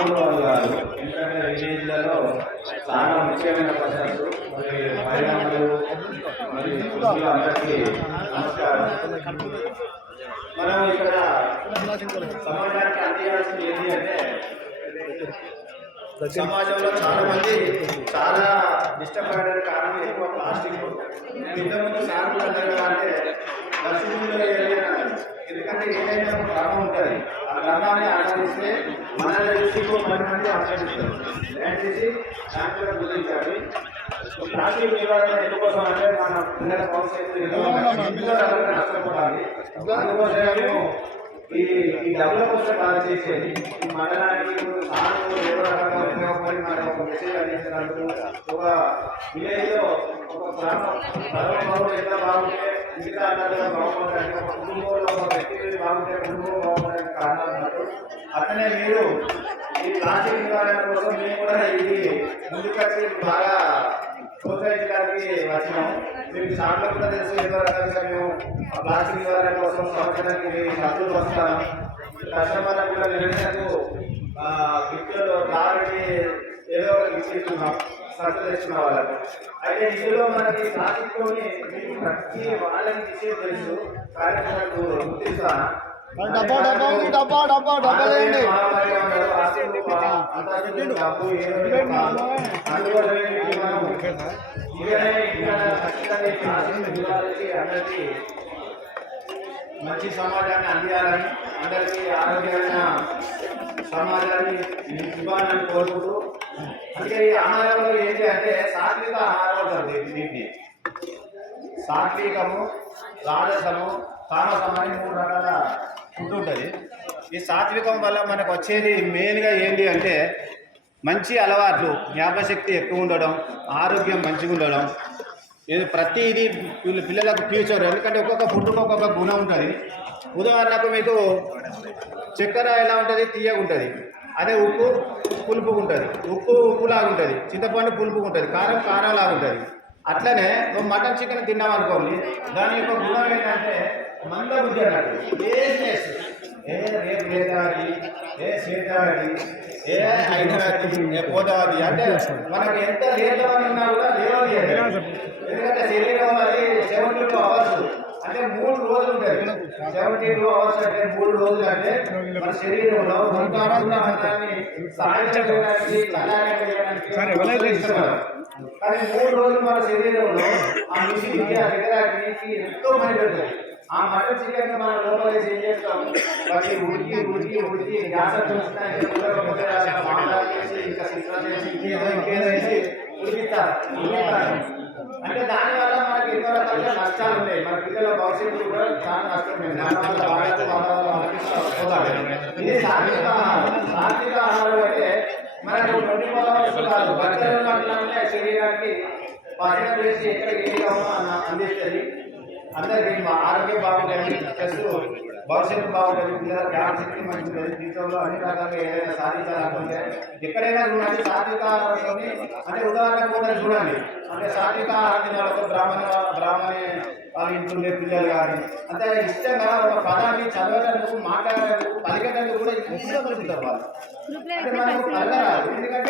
మామూలు వాళ్ళు కాదు. ఎందుకంటే విలేజ్లలో చాలా ముఖ్యమైన పద్ధతులు మరి మహిళలు మరి పురుషులు అందరికీ నమస్కారం. మనం ఇక్కడ సమాజానికి అందించాల్సింది ఏంటి అంటే సమాజంలో చాలా మంది చాలా ఇష్టపడడానికి కారణం ఎక్కువ ప్లాస్టిక్. ఇంతకుముందు సార్లు అంటారు అంటే డస్ట్బిన్లో వేయాలి అన్నారు. ఎందుకంటే ఏదైనా ఒక క్రమం ఉంటుంది, ఆ క్రమాన్ని ఆచరిస్తే మనల్ని చూసి 10 మంది ఆచరిస్తారు. దయచేసి దాంట్లో గుర్తించాలి. ప్లాస్టిక్ నివారణ ఎందుకోసం అంటే మన పిల్లల భవిష్యత్తు ఎంతో రకాలుగా నష్టపోవాలి. అందుకోసమే మేము ఈ డబ్బుల కోసం బాగా చేసేది ఈ మండలానికి సార్లు ఏదో రకంగా ఉపయోగపడి మన ఒక మెసేజ్ అందించినట్టు ఒక విలేజ్లో ఒక గ్రామం ఎంత బాగుంటే మిగతా అన్నట్టుగా బాగుంటుంది. ఒక కుటుంబంలో ఒక వ్యక్తి బాగుంటే కుటుంబం బాగుండడానికి కారణాలు ఉన్నట్టు అట్లనే మీరు ఈ ప్లాస్టిక్ నివారణ కోసం మేము కూడా ఇది ముందుకొచ్చి బాగా ప్రోత్సహించడానికి వచ్చినాము. మీకు షాప్లో కూడా తెలుసు ఏదో రకాలుగా మేము ప్లాస్టిక్ నివారణ కోసం సంవత్సరానికి డబ్బులు వస్తాము. కస్టమర్లకు కూడా నిరంతరకు గిఫ్ట్లు రాబట్టి ఏదో గిఫ్ట్ ఇస్తున్నాం సరుకు తెచ్చుకున్న వాళ్ళకు. అయితే ఇందులో మనకి ప్లాస్టిక్తోని మీకు ప్రతి వాళ్ళకి విషయం తెలుసు, కానీ మనకు గుర్తిస్తాను మంచి సమాజాన్ని అందించాలని, అందరికీ ఆరోగ్యమైన సమాజాన్ని ఇవ్వాలని కోరుకుంటూ, అంటే ఈ ఆహారంలో ఏంటి అంటే సాత్విక ఆహారం ఉంటుంది. దీన్ని సాత్వికము, రాజసము, తామసం అని 3 రకాల ఫుడ్ ఉంటుంది. ఈ సాత్వికం వల్ల మనకు వచ్చేది మెయిన్గా ఏంటి అంటే మంచి అలవాట్లు, జ్ఞాపశక్తి ఎక్కువ ఉండడం, ఆరోగ్యం మంచిగా ఉండడం. ఇది ప్రతిదీ పిల్లలకు ఫ్యూచర్. ఎందుకంటే ఒక్కొక్క ఫుడ్కి ఒక్కొక్క గుణం ఉంటుంది. ఉదాహరణకు మీకు చక్కెర ఎలా ఉంటుంది, తీయగా ఉంటుంది. అదే ఉప్పు పులుపుగా ఉంటుంది, ఉప్పులాగా ఉంటుంది, చింతపండు పులుపుగా ఉంటుంది, కారం కారంలాగా ఉంటుంది. అట్లనే మటన్ చికెన్ తిన్నాం అనుకోండి, దాని యొక్క గుణం ఏంటంటే మంద బుద్ధి అన్నట్టు. రేపు లేదాది, సేదాది, పోదాది అంటే మనకి ఎంత లేదని ఉన్నా కూడా లేవది. ఎందుకంటే శరీరం అది 72 అవర్స్ అంటే 3 రోజులు ఉంటుంది. 72 అవర్స్ అంటే 3 రోజులు అంటే మన శరీరంలో కానీ 3 రోజులు మన శరీరంలో ఆ మిషన్కి ఆ విగ్రహానికి ఎంతో మంది పెడతాయి. ఆ మటన్ చికెన్ మన లోపల ఏం చేస్తాం, వాటి ఉడికి గ్యాస్ ఉడికిస్తారు. అంటే దానివల్ల మనకి ఎన్నో రకాలుగా నష్టాలు ఉన్నాయి. మన పిల్లల భవిష్యత్తు కూడా చాలా నష్టం ఉంది. ఇది సాత్విక ఆహారం అంటే మనకు 24 కాదు, బట్టలు శరీరానికి పచనం చేసి ఎక్కడికి ఏది కావాలో అందిస్తుంది. అందరికీ ఆరోగ్యం బాగుంటుంది, ప్లస్ భవిష్యత్తు బాగుంటుంది, పిల్లల జ్ఞాపశక్తి మంచి ఉంటుంది. జీవితంలో అన్ని రకాలుగా ఏదైనా సాధించాలనుకుంటే ఎక్కడైనా చూడండి సాత్విక ఆహారంలోని. అంటే ఉదాహరణకు కూడా చూడండి, అంటే సాత్విక ఆహారం తినాలకు బ్రాహ్మణి వాళ్ళ ఇంట్లో పిల్లలు కానీ అంటే ఇష్టంగా ఒక పదాన్ని చదవడానికి, మాట్లాడడానికి, పలికేటందుకు కూడా ఇష్టపడుతుంటారు వాళ్ళు. అంటే మనకు కలగరాదు. ఎందుకంటే